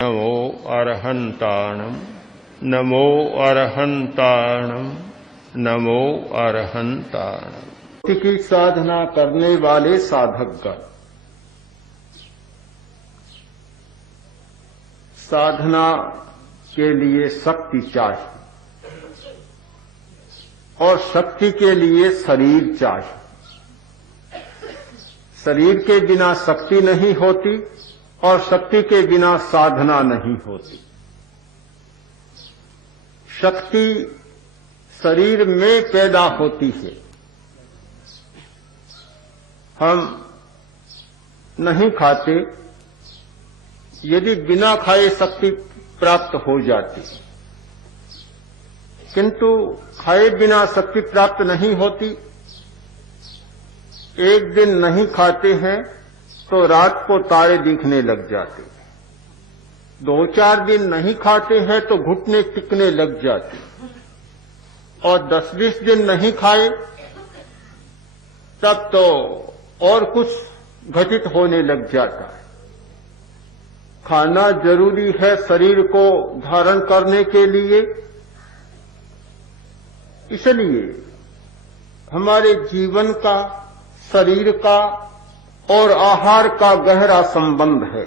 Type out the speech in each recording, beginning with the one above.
नमो अरहंताणं नमो अरहंताणं नमो अरहंताणं। की साधना करने वाले साधकगण साधना के लिए शक्ति चाहिए और शक्ति के लिए शरीर चाहिए। शरीर के बिना शक्ति नहीं होती और शक्ति के बिना साधना नहीं होती। शक्ति शरीर में पैदा होती है। हम नहीं खाते, यदि बिना खाए शक्ति प्राप्त हो जाती, किंतु खाए बिना शक्ति प्राप्त नहीं होती। एक दिन नहीं खाते हैं तो रात को तारे दिखने लग जाते, 2-4 दिन नहीं खाते हैं तो घुटने टिकने लग जाते, और 10-20 दिन नहीं खाए तब तो और कुछ घटित होने लग जाता है। खाना जरूरी है शरीर को धारण करने के लिए, इसलिए हमारे जीवन का, शरीर का और आहार का गहरा संबंध है।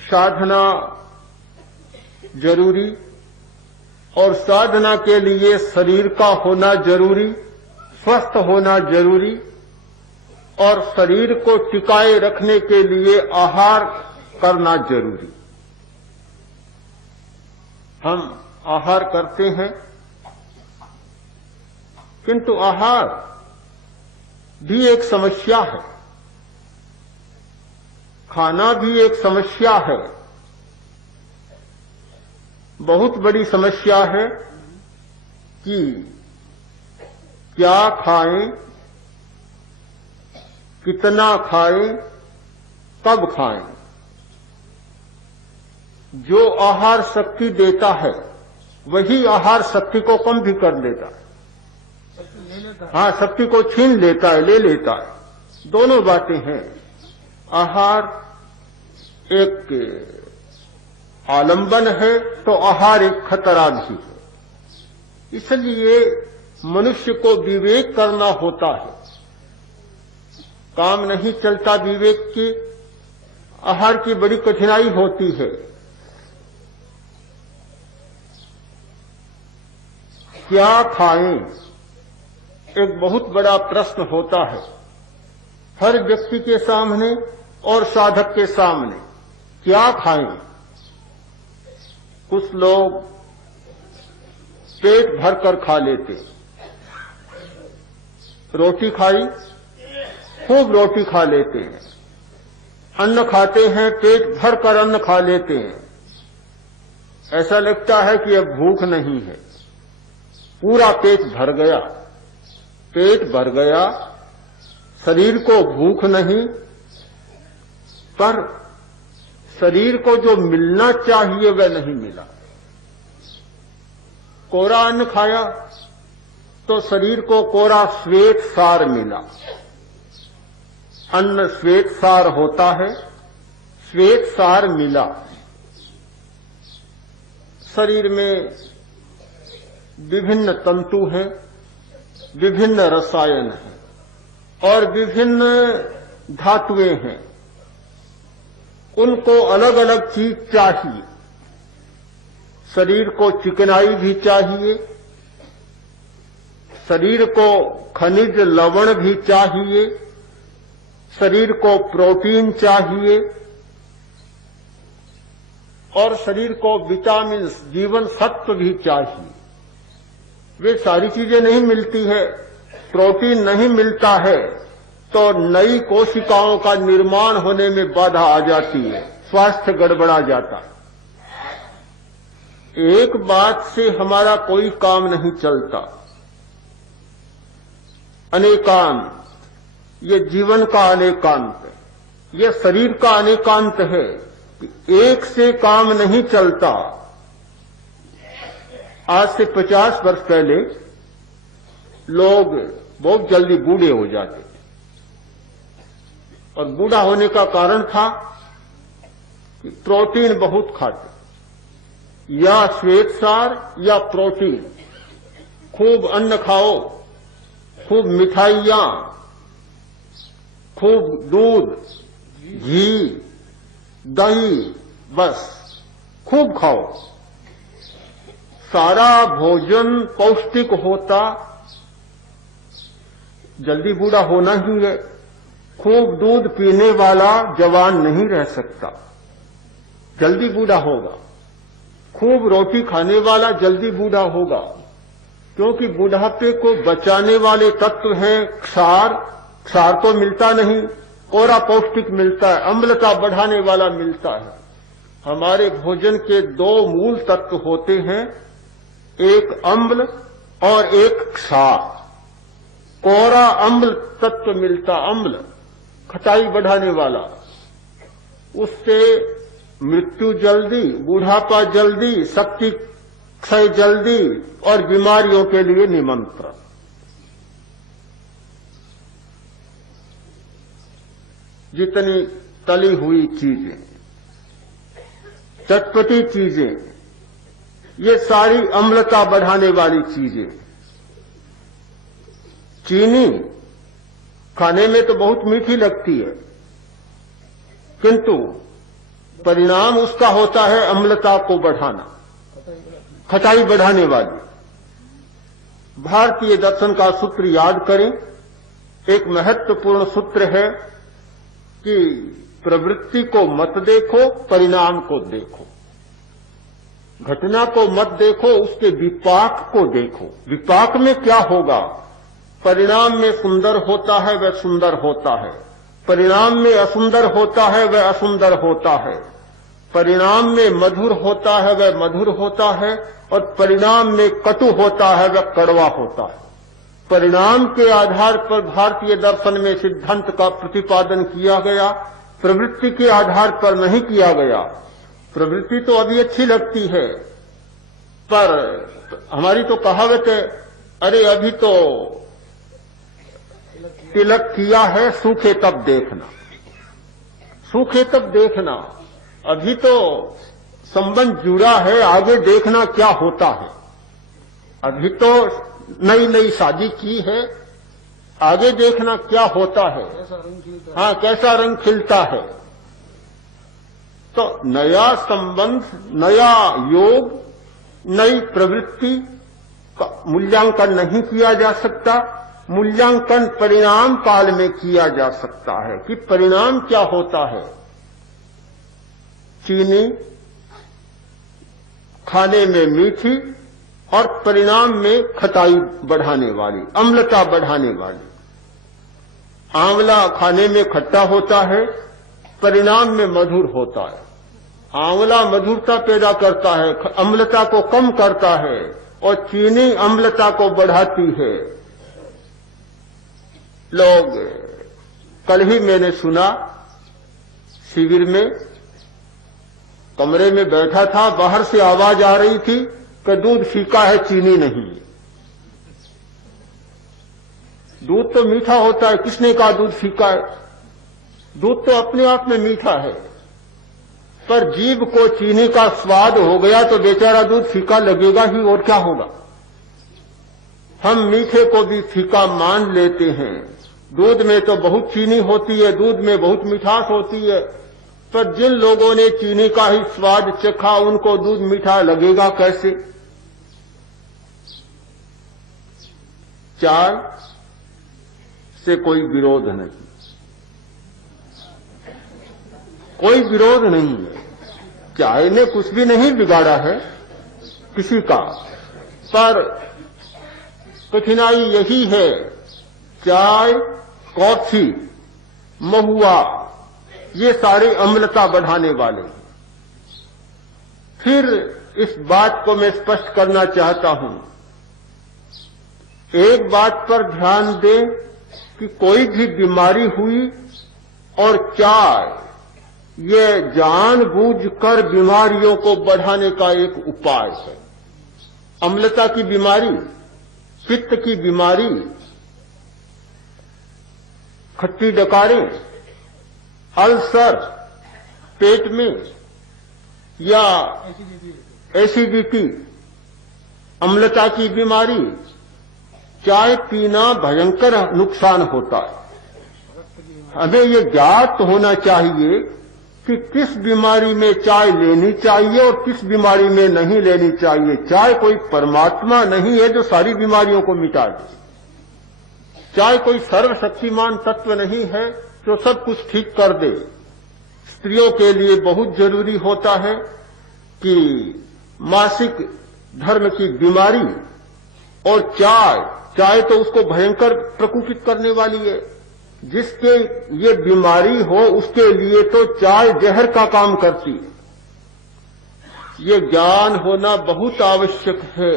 साधना जरूरी और साधना के लिए शरीर का होना जरूरी, स्वस्थ होना जरूरी, और शरीर को टिकाए रखने के लिए आहार करना जरूरी। हम आहार करते हैं, किंतु आहार भी एक समस्या है, खाना भी एक समस्या है। बहुत बड़ी समस्या है कि क्या खाएं, कितना खाएं, कब खाएं। जो आहार शक्ति देता है वही आहार शक्ति को कम भी कर देता है। हाँ, शक्ति को छीन लेता है, ले लेता है। दोनों बातें हैं। आहार एक आलंबन है तो आहार एक खतरा भी है। इसलिए मनुष्य को विवेक करना होता है। काम नहीं चलता विवेक की, आहार की बड़ी कठिनाई होती है। क्या खाएं, एक बहुत बड़ा प्रश्न होता है हर व्यक्ति के सामने और साधक के सामने। क्या खाएं? कुछ लोग पेट भरकर खा लेते, रोटी खाई, खूब रोटी खा लेते हैं। अन्न खाते हैं, पेट भरकर अन्न खा लेते हैं। ऐसा लगता है कि अब भूख नहीं है, पूरा पेट भर गया। पेट भर गया, शरीर को भूख नहीं, पर शरीर को जो मिलना चाहिए वह नहीं मिला। कोरा अन्न खाया तो शरीर को कोरा श्वेत सार मिला। अन्न श्वेत सार होता है, श्वेत सार मिला। शरीर में विभिन्न तंतु हैं, विभिन्न रसायन हैं और विभिन्न धातुएं हैं। उनको अलग अलग चीज चाहिए। शरीर को चिकनाई भी चाहिए, शरीर को खनिज लवण भी चाहिए, शरीर को प्रोटीन चाहिए और शरीर को विटामिन, जीवन सत्व भी चाहिए। वे सारी चीजें नहीं मिलती है, प्रोटीन नहीं मिलता है तो नई कोशिकाओं का निर्माण होने में बाधा आ जाती है, स्वास्थ्य गड़बड़ा जाता है। एक बात से हमारा कोई काम नहीं चलता। अनेकांत, ये जीवन का अनेकांत है, ये शरीर का अनेकांत है। एक से काम नहीं चलता। आज से 50 वर्ष पहले लोग बहुत जल्दी बूढ़े हो जाते थे, और बूढ़ा होने का कारण था प्रोटीन बहुत खाते, या श्वेतसार या प्रोटीन। खूब अन्न खाओ, खूब मिठाइयां, खूब दूध, घी, दही, बस खूब खाओ। सारा भोजन पौष्टिक होता, जल्दी बूढ़ा होना ही है। खूब दूध पीने वाला जवान नहीं रह सकता, जल्दी बूढ़ा होगा। खूब रोटी खाने वाला जल्दी बूढ़ा होगा, क्योंकि बुढ़ापे को बचाने वाले तत्व हैं क्षार। क्षार तो मिलता नहीं, कोरा पौष्टिक मिलता है, अम्लता बढ़ाने वाला मिलता है। हमारे भोजन के दो मूल तत्व होते हैं, एक अम्ल और एक क्षार। कोरा अम्ल तत्व मिलता, अम्ल खटाई बढ़ाने वाला, उससे मृत्यु जल्दी, बुढ़ापा जल्दी, शक्ति क्षय जल्दी और बीमारियों के लिए निमंत्रण। जितनी तली हुई चीजें, चटपटी चीजें, ये सारी अम्लता बढ़ाने वाली चीजें। चीनी खाने में तो बहुत मीठी लगती है, किंतु परिणाम उसका होता है अम्लता को बढ़ाना, खटाई बढ़ाने वाली। भारतीय दर्शन का सूत्र याद करें, एक महत्वपूर्ण सूत्र है कि प्रवृत्ति को मत देखो, परिणाम को देखो। घटना को मत देखो, उसके विपाक को देखो। विपाक में क्या होगा? परिणाम में सुंदर होता है वह सुंदर होता है, परिणाम में असुंदर होता है वह असुंदर होता है, परिणाम में मधुर होता है वह मधुर होता है, और परिणाम में कटु होता है वह कड़वा होता है। परिणाम के आधार पर भारतीय दर्शन में सिद्धांत का प्रतिपादन किया गया, प्रवृत्ति के आधार पर नहीं किया गया। प्रवृत्ति तो अभी अच्छी लगती है, पर हमारी तो कहावत है, अरे अभी तो तिलक किया है, सूखे तब देखना, सूखे तब देखना। अभी तो संबंध जुड़ा है, आगे देखना क्या होता है। अभी तो नई नई शादी की है, आगे देखना क्या होता है। हाँ, कैसा रंग खिलता है। तो नया संबंध, नया योग, नई प्रवृत्ति का मूल्यांकन नहीं किया जा सकता। मूल्यांकन परिणाम काल में किया जा सकता है कि परिणाम क्या होता है। चीनी खाने में मीठी और परिणाम में खटाई बढ़ाने वाली, अम्लता बढ़ाने वाली। आंवला खाने में खट्टा होता है, परिणाम में मधुर होता है। आंवला मधुरता पैदा करता है, अम्लता को कम करता है, और चीनी अम्लता को बढ़ाती है। लोग, कल ही मैंने सुना, शिविर में कमरे में बैठा था, बाहर से आवाज आ रही थी कि दूध फीका है, चीनी नहीं। दूध तो मीठा होता है, किसने कहा दूध फीका है? दूध तो अपने आप में मीठा है, पर जीभ को चीनी का स्वाद हो गया तो बेचारा दूध फीका लगेगा ही, और क्या होगा। हम मीठे को भी फीका मान लेते हैं। दूध में तो बहुत चीनी होती है, दूध में बहुत मिठास होती है, पर जिन लोगों ने चीनी का ही स्वाद चखा, उनको दूध मीठा लगेगा कैसे? चाय से कोई विरोध नहीं, कोई विरोध नहीं है। चाय ने कुछ भी नहीं बिगाड़ा है किसी का, पर कठिनाई यही है, चाय, कॉफी, महुआ, ये सारे अम्लता बढ़ाने वाले। फिर इस बात को मैं स्पष्ट करना चाहता हूं, एक बात पर ध्यान दें कि कोई भी बीमारी हुई और चाय, ये जानबूझकर बीमारियों को बढ़ाने का एक उपाय है। अम्लता की बीमारी, पित्त की बीमारी, खट्टी डकारें, अल्सर पेट में, या एसिडिटी, अम्लता की बीमारी, चाय पीना भयंकर नुकसान होता है। हमें ये ज्ञात होना चाहिए कि किस बीमारी में चाय लेनी चाहिए और किस बीमारी में नहीं लेनी चाहिए। चाय कोई परमात्मा नहीं है जो सारी बीमारियों को मिटा दे। चाय कोई सर्वशक्तिमान तत्व नहीं है जो सब कुछ ठीक कर दे। स्त्रियों के लिए बहुत जरूरी होता है कि मासिक धर्म की बीमारी और चाय तो उसको भयंकर प्रकोपित करने वाली है। जिसके ये बीमारी हो उसके लिए तो चाय जहर का काम करती है। ये ज्ञान होना बहुत आवश्यक है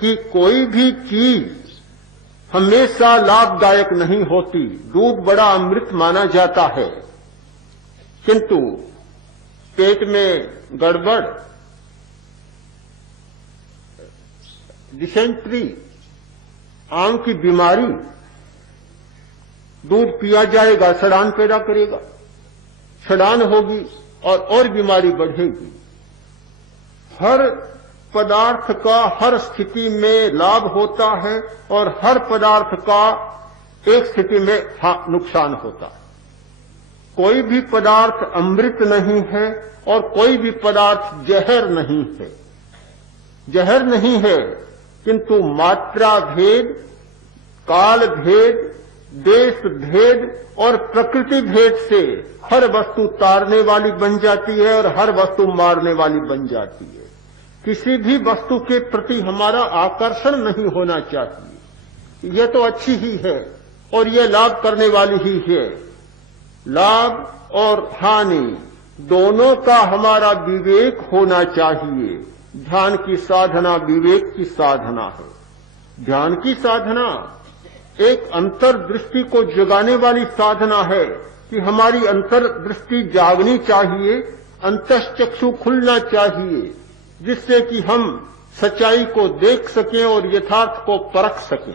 कि कोई भी चीज हमेशा लाभदायक नहीं होती। दूध बड़ा अमृत माना जाता है, किंतु पेट में गड़बड़, डिसेंट्री, आंख की बीमारी, दूध पिया जाएगा सड़ान पैदा करेगा, सड़ान होगी और बीमारी बढ़ेगी। हर पदार्थ का हर स्थिति में लाभ होता है और हर पदार्थ का एक स्थिति में नुकसान होता है। कोई भी पदार्थ अमृत नहीं है और कोई भी पदार्थ जहर नहीं है। जहर नहीं है, किंतु मात्रा भेद, काल भेद, देश भेद और प्रकृति भेद से हर वस्तु तारने वाली बन जाती है और हर वस्तु मारने वाली बन जाती है। किसी भी वस्तु के प्रति हमारा आकर्षण नहीं होना चाहिए। यह तो अच्छी ही है और यह लाभ करने वाली ही है। लाभ और हानि दोनों का हमारा विवेक होना चाहिए। ध्यान की साधना विवेक की साधना है। ध्यान की साधना एक अंतर्दृष्टि को जगाने वाली साधना है कि हमारी अंतर्दृष्टि जागनी चाहिए, अंतश्चक्षु खुलना चाहिए, जिससे कि हम सच्चाई को देख सकें और यथार्थ को परख सकें।